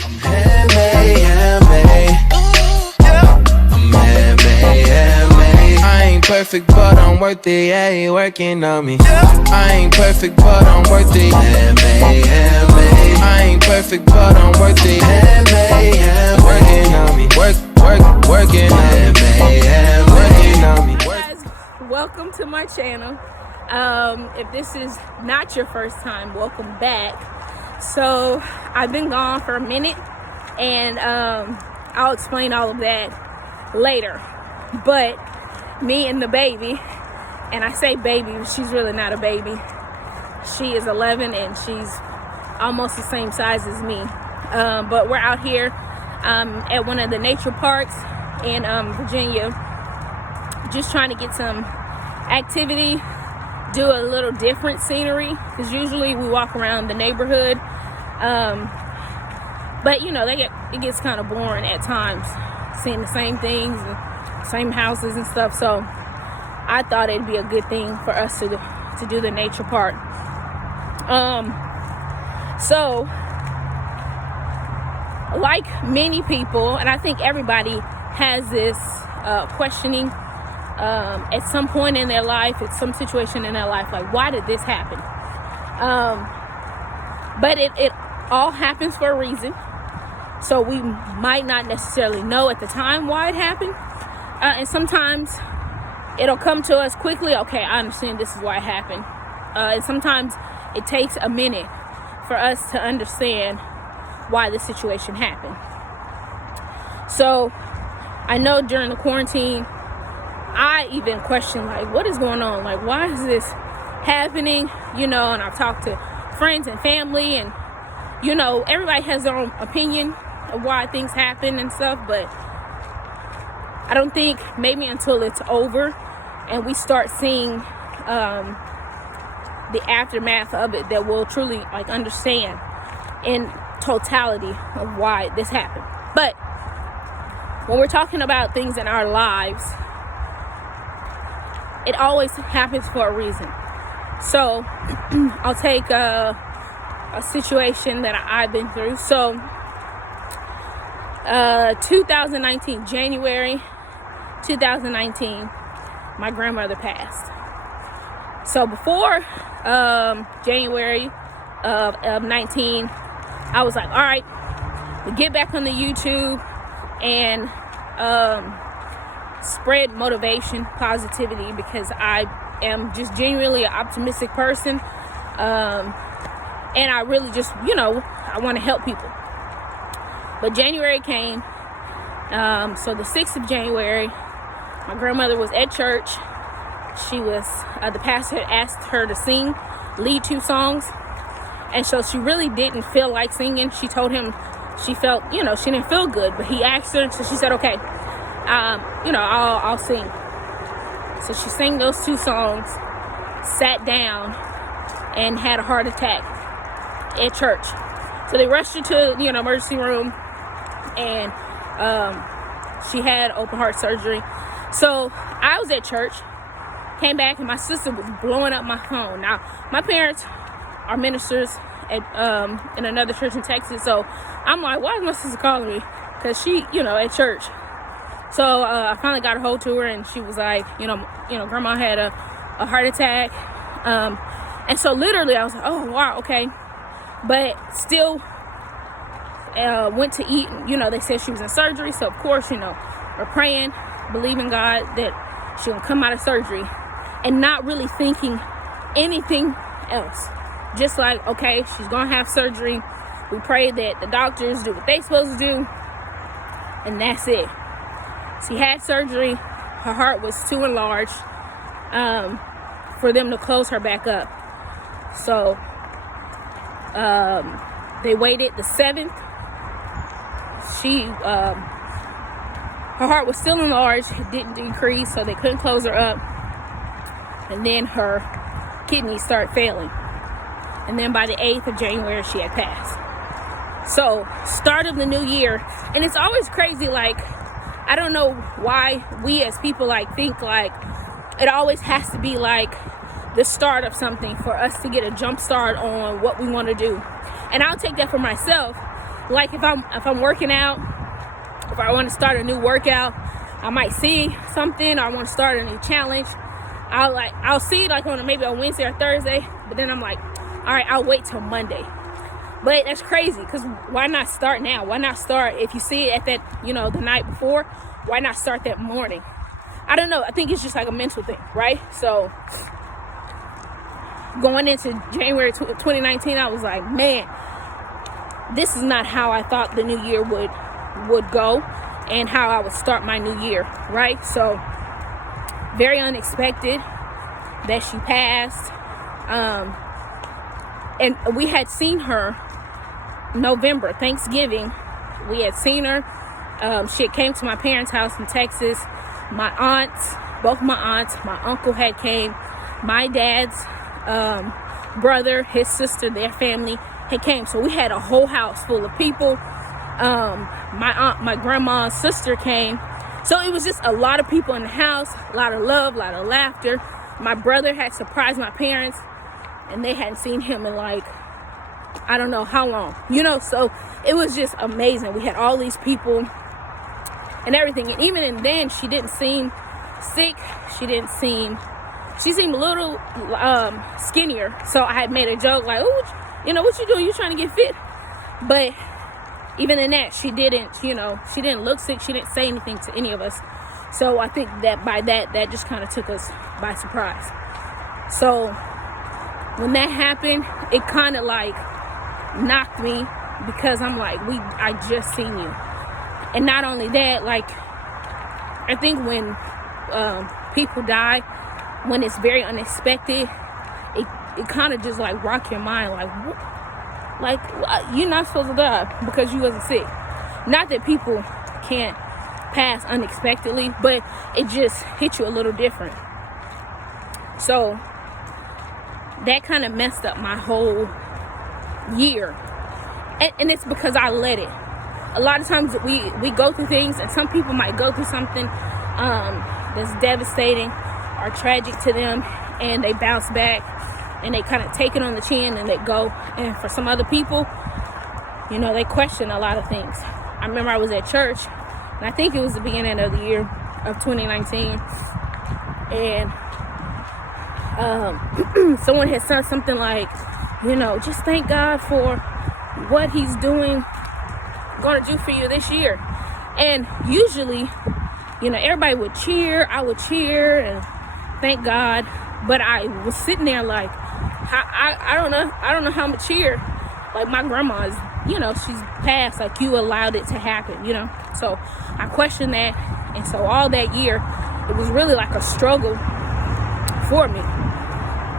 handmade, handmade. I'm handmade, handmade. I ain't perfect, but I'm worth it. Yeah, you working on me. I ain't perfect, but I'm worth it. Handmade, handmade. I ain't perfect, but I'm worth it. Handmade, handmade. Working on me. Working on me. Handmade, working on me. Guys, welcome to my channel. If this is not your first time, welcome back. So I've been gone for a minute, and I'll explain all of that later. But me and the baby, and I say baby, she's really not a baby. She is 11 and she's almost the same size as me. But we're out here at one of the nature parks in Virginia, just trying to get some activity, do a little different scenery, because usually we walk around the neighborhood, but you know, it gets kind of boring at times, seeing the same things and same houses and stuff. So I thought it'd be a good thing for us to do the nature park. So like many people, and I think everybody has this questioning at some point in their life, at some situation in their life, like, why did this happen? But it all happens for a reason. So we might not necessarily know at the time why it happened. And sometimes it'll come to us quickly. Okay, I understand this is why it happened. And sometimes it takes a minute for us to understand why the situation happened. So I know during the quarantine, I even questioned, like, what is going on? Like, why is this happening? You know, and I've talked to friends and family, and, you know, everybody has their own opinion of why things happen and stuff, but I don't think maybe until it's over and we start seeing the aftermath of it that we'll truly, like, understand in totality of why this happened. But when we're talking about things in our lives, it always happens for a reason. So I'll take a situation that I've been through. So 2019, January 2019, my grandmother passed. So before January of 19, I was like, all right, we get back on the YouTube and spread motivation, positivity, because I am just genuinely an optimistic person, and I really just, you know, I want to help people. But January came, so the 6th of January, my grandmother was at church. She was, the pastor asked her to lead 2 songs, and so she really didn't feel like singing. She told him she felt, you know, she didn't feel good, but he asked her, so she said, okay, you know, I'll sing. So she sang those 2 songs, sat down, and had a heart attack at church. So they rushed her to the emergency room, and she had open heart surgery. So I was at church, came back, and my sister was blowing up my phone. Now, my parents are ministers at in another church in Texas, so I'm like, why is my sister calling me? Because she, you know, at church. So I finally got a hold to her, and she was like, you know, grandma had a heart attack. And so literally I was like, oh, wow, okay. But still went to eat. You know, they said she was in surgery. So, of course, you know, we're praying, believing God that she'll come out of surgery, and not really thinking anything else. Just like, okay, she's going to have surgery. We pray that the doctors do what they're supposed to do, and that's it. She had surgery. Her heart was too enlarged for them to close her back up. So they waited the 7th. Her heart was still enlarged. It didn't decrease, so they couldn't close her up. And then her kidneys started failing. And then by the 8th of January, she had passed. So, start of the new year. And it's always crazy, like, I don't know why we as people, like, think, like, it always has to be, like, the start of something for us to get a jump start on what we want to do. And I'll take that for myself. like if I'm working out, if I want to start a new workout, I might see something, or I want to start a new challenge. I'll see it like maybe on Wednesday or Thursday, but then I'm like, all right, I'll wait till Monday. But that's crazy, because why not start now? Why not start if you see it at that, the night before? Why not start that morning? I don't know. I think it's just like a mental thing, right? So going into January 2019, I was like, man, this is not how I thought the new year would go and how I would start my new year, right? So very unexpected that she passed. And we had seen her November, Thanksgiving. We had seen her. She came to my parents' house in Texas. My aunts, both my aunts, my uncle had came. My dad's brother, his sister, their family had came. So we had a whole house full of people. My grandma's sister came. So it was just a lot of people in the house, a lot of love, a lot of laughter. My brother had surprised my parents, and they hadn't seen him in like, I don't know how long, so it was just amazing. We had all these people and everything. And even then, she didn't seem sick. She seemed a little skinnier. So I had made a joke like, oh, what you doing? You trying to get fit? But even in that, she didn't look sick. She didn't say anything to any of us. So I think that by that just kind of took us by surprise. So when that happened, it kind of like knocked me, because I'm like, I just seen you. And not only that, like, I think when people die, when it's very unexpected, it kind of just like rock your mind, like you're not supposed to die because you wasn't sick. Not that people can't pass unexpectedly, but it just hit you a little different. So that kind of messed up my whole year, and it's because I let it. A lot of times we go through things, and some people might go through something that's devastating or tragic to them, and they bounce back and they kind of take it on the chin and they go. And for some other people, they question a lot of things. I remember I was at church, and I think it was the beginning of the year of 2019, and someone had said something like, just thank God for what he's going to do for you this year. And usually, everybody would cheer. I would cheer and thank God. But I was sitting there like, I don't know how I'm gonna cheer. Like, my grandma is, she's passed. Like, you allowed it to happen, So I questioned that. And so all that year, it was really like a struggle for me.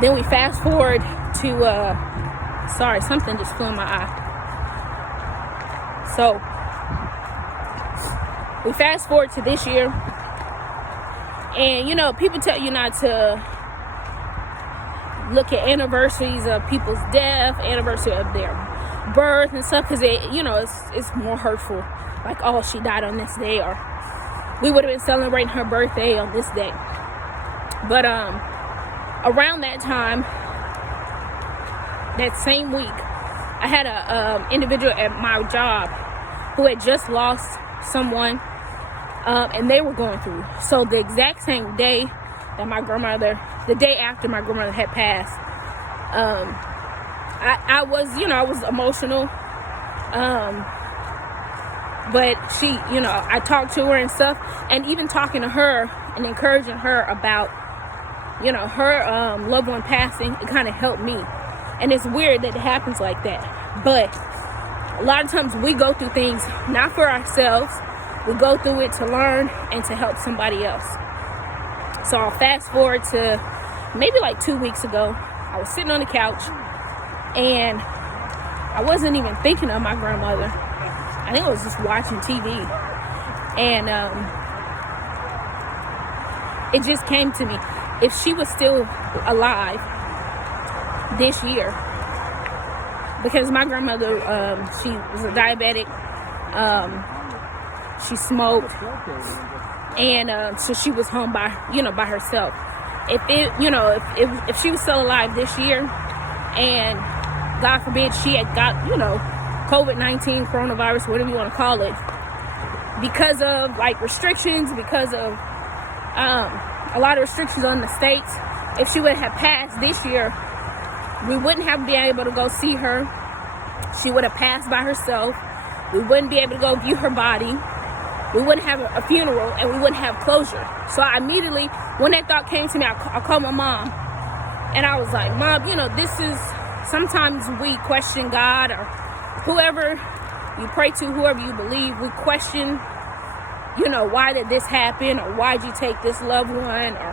Then we fast forward to, sorry, something just flew in my eye. So we fast forward to this year, and people tell you not to look at anniversaries of people's death, anniversary of their birth and stuff, because it's more hurtful. Like, oh, she died on this day, or we would have been celebrating her birthday on this day. But around that time, that same week, I had a individual at my job who had just lost someone, and they were going through. So the exact same day that my grandmother, the day after my grandmother had passed, I was emotional. But she, I talked to her and stuff, and even talking to her and encouraging her about, her loved one passing, it kind of helped me. And it's weird that it happens like that. But a lot of times we go through things not for ourselves. We go through it to learn and to help somebody else. So I'll fast forward to maybe like 2 weeks ago. I was sitting on the couch, and I wasn't even thinking of my grandmother. I think I was just watching TV. And it just came to me. If she was still alive this year, because my grandmother, she was a diabetic, she smoked, and so she was home by herself. If she was still alive this year, and God forbid she had got COVID-19, coronavirus, whatever you want to call it, because of like restrictions, because of a lot of restrictions on the states. If she would have passed this year, we wouldn't have been able to go see her. She would have passed by herself. We wouldn't be able to go view her body. We wouldn't have a funeral, and we wouldn't have closure. So I immediately, when that thought came to me, I called my mom, and I was like, Mom, you know, this is, sometimes we question God or whoever you pray to, whoever you believe, we question, you know, why did this happen, or why did you take this loved one, or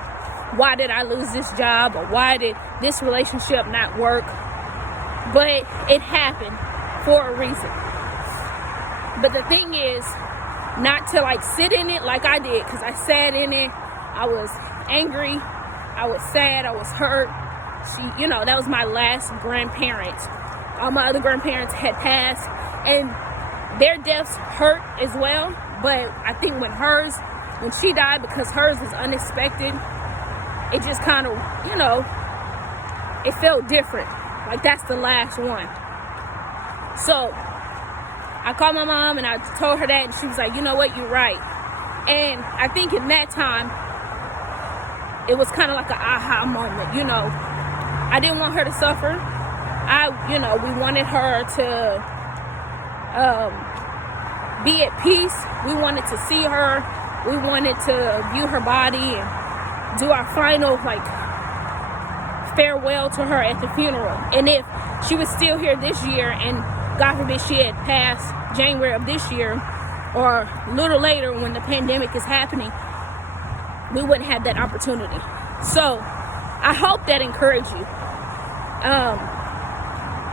why did I lose this job, or why did this relationship not work? But it happened for a reason. But the thing is, not to like sit in it like I did, because I sat in it. I was angry, I was sad, I was hurt. See, you know, that was my last grandparent. All my other grandparents had passed, and their deaths hurt as well. But I think when she died, because hers was unexpected, it just kind of, you know, it felt different. Like, that's the last one. So I called my mom and I told her that, and she was like, you know what, you're right. And I think in that time, it was kind of like an aha moment, you know. I didn't want her to suffer. We wanted her to be at peace. We wanted to see her. We wanted to view her body and do our final, like, farewell to her at the funeral. And if she was still here this year, and God forbid she had passed January of this year, or a little later when the pandemic is happening, we wouldn't have that opportunity. So I hope that encouraged you.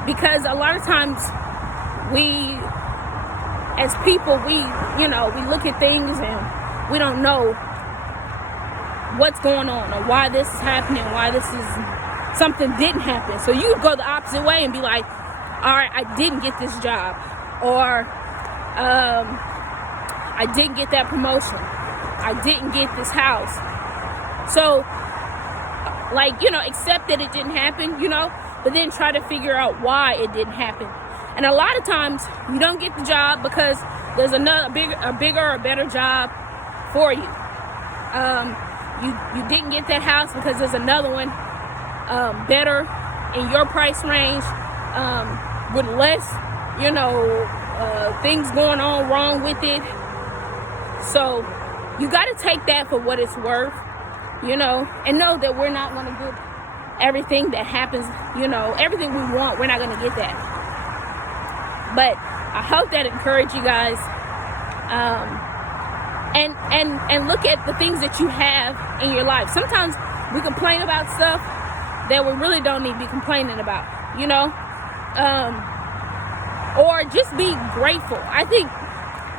Because a lot of times we, as people, we look at things and we don't know what's going on, or why this is happening, why this is, something didn't happen. So you go the opposite way and be like, all right, I didn't get this job, or I didn't get that promotion, I didn't get this house. So, like, you know, accept that it didn't happen, you know, but then try to figure out why it didn't happen. And a lot of times you don't get the job because there's a bigger or better job for you. You didn't get that house because there's another one better in your price range, with less, you know, things going on wrong with it. So you got to take that for what it's worth, you know, and know that we're not going to get everything that happens, you know, everything we want, we're not going to get that. But I hope that encouraged you guys. And look at the things that you have in your life. Sometimes we complain about stuff that we really don't need to be complaining about, you know, or just be grateful. I think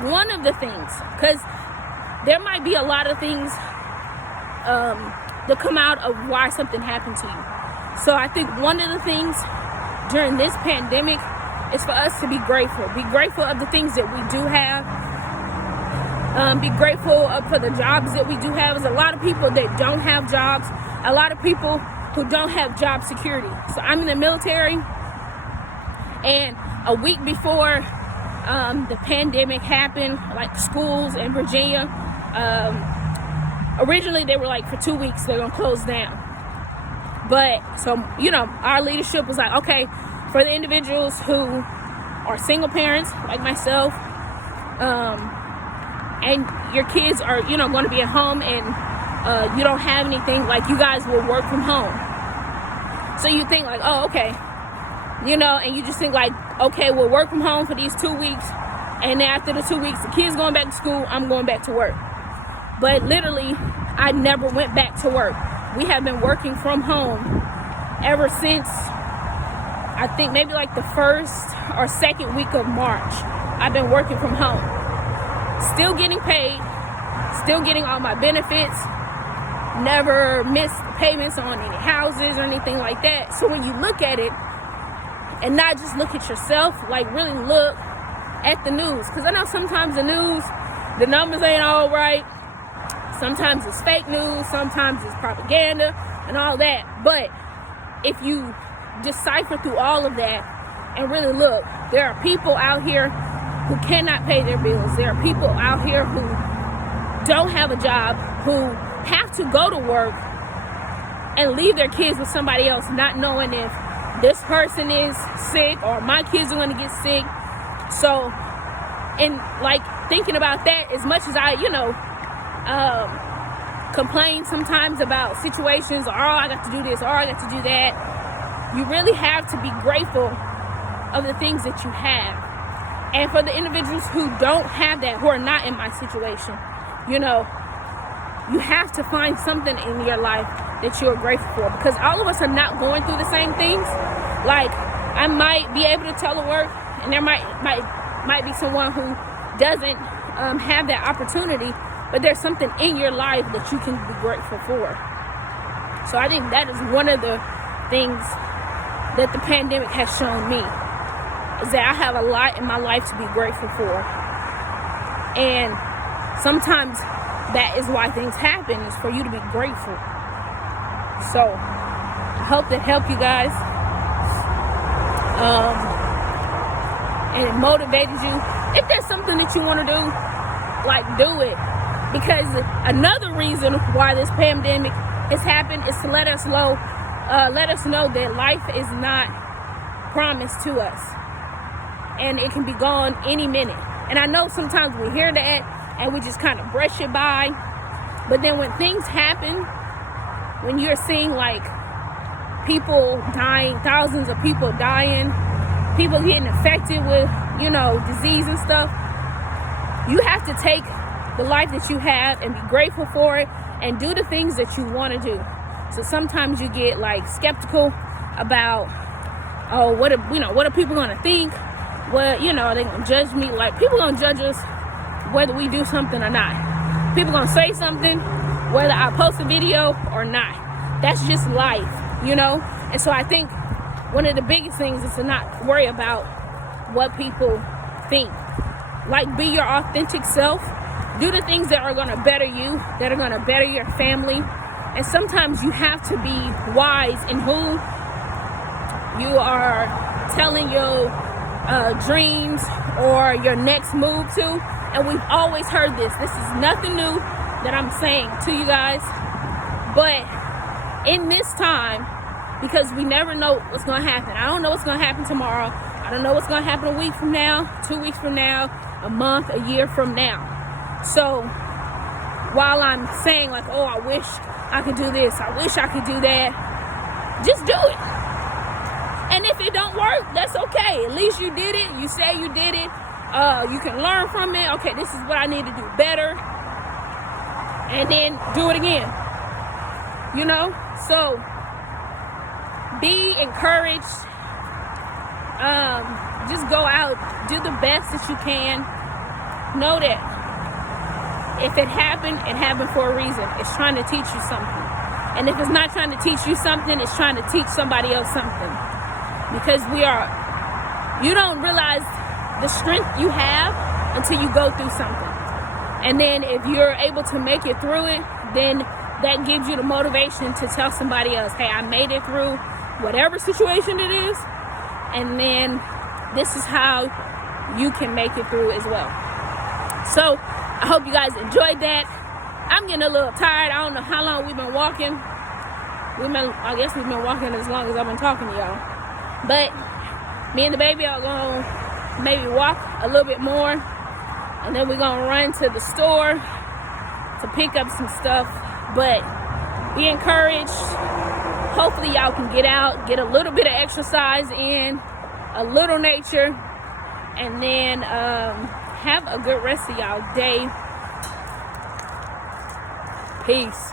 one of the things, because there might be a lot of things that come out of why something happened to you. So I think one of the things during this pandemic is for us to be grateful. Be grateful of the things that we do have. Be grateful for the jobs that we do have. There's a lot of people that don't have jobs. A lot of people who don't have job security. So I'm in the military, and a week before the pandemic happened, like schools in Virginia, originally they were like for 2 weeks they're gonna close down. But so, you know, our leadership was like, okay, for the individuals who are single parents like myself, and your kids are, you know, going to be at home, and you don't have anything, like, you guys will work from home. So you think like, oh, okay, you know, and you just think like, okay, we'll work from home for these 2 weeks, and then after the 2 weeks, the kids going back to school, I'm going back to work. But literally, I never went back to work. We have been working from home ever since, I think maybe like the first or second week of March. I've been working from home. Still getting paid, still getting all my benefits, never missed payments on any houses or anything like that. So when you look at it, and not just look at yourself, like really look at the news. Because I know sometimes the news, the numbers ain't all right. Sometimes it's fake news, sometimes it's propaganda and all that. But if you decipher through all of that and really look. There are people out here who cannot pay their bills. There are people out here who don't have a job, who have to go to work and leave their kids with somebody else, not knowing if this person is sick or my kids are going to get sick. So, and like thinking about that, as much as I, complain sometimes about situations, or oh, I got to do this, or I got to do that, you really have to be grateful of the things that you have. And for the individuals who don't have that, who are not in my situation, you have to find something in your life that you're grateful for, because all of us are not going through the same things. Like, I might be able to telework, and there might be someone who doesn't have that opportunity, but there's something in your life that you can be grateful for. So I think that is one of the things that the pandemic has shown me, is that I have a lot in my life to be grateful for. And sometimes that is why things happen, is for you to be grateful. So I hope that helped you guys. And it motivated you. If there's something that you want to do, do it. Because another reason why this pandemic has happened is to let us know that life is not promised to us, and it can be gone any minute. And I know sometimes we hear that and we just kind of brush it by, but then when things happen, when you're seeing people dying, thousands of people dying, people getting affected with disease and stuff, you have to take the life that you have and be grateful for it and do the things that you want to do. So sometimes you get skeptical about, oh, what are people going to think? What, are they going to judge me? People going to judge us whether we do something or not. People going to say something whether I post a video or not. That's just life, And so I think one of the biggest things is to not worry about what people think. Be your authentic self. Do the things that are going to better you, that are going to better your family. And sometimes you have to be wise in who you are telling your dreams or your next move to. And we've always heard this. This is nothing new that I'm saying to you guys. But in this time, because we never know what's going to happen. I don't know what's going to happen tomorrow. I don't know what's going to happen a week from now, 2 weeks from now, a month, a year from now. So while I'm saying oh, I wish I could do this, I wish I could do that, just do it. And if it don't work, that's okay. At least you did it. You say you did it. You can learn from it. Okay, this is what I need to do better. And then do it again. So be encouraged. Just go out, do the best that you can. Know that if it happened for a reason. It's trying to teach you something. And if it's not trying to teach you something, it's trying to teach somebody else something. Because you don't realize the strength you have until you go through something. And then if you're able to make it through it, then that gives you the motivation to tell somebody else, hey, I made it through whatever situation it is. And then this is how you can make it through as well. So I hope you guys enjoyed that. I'm getting a little tired. I don't know how long we've been walking. I guess we've been walking as long as I've been talking to y'all. But me and the baby are going to maybe walk a little bit more. And then we're going to run to the store to pick up some stuff. But be encouraged. Hopefully y'all can get out, get a little bit of exercise in, a little nature, and then have a good rest of y'all day. Peace.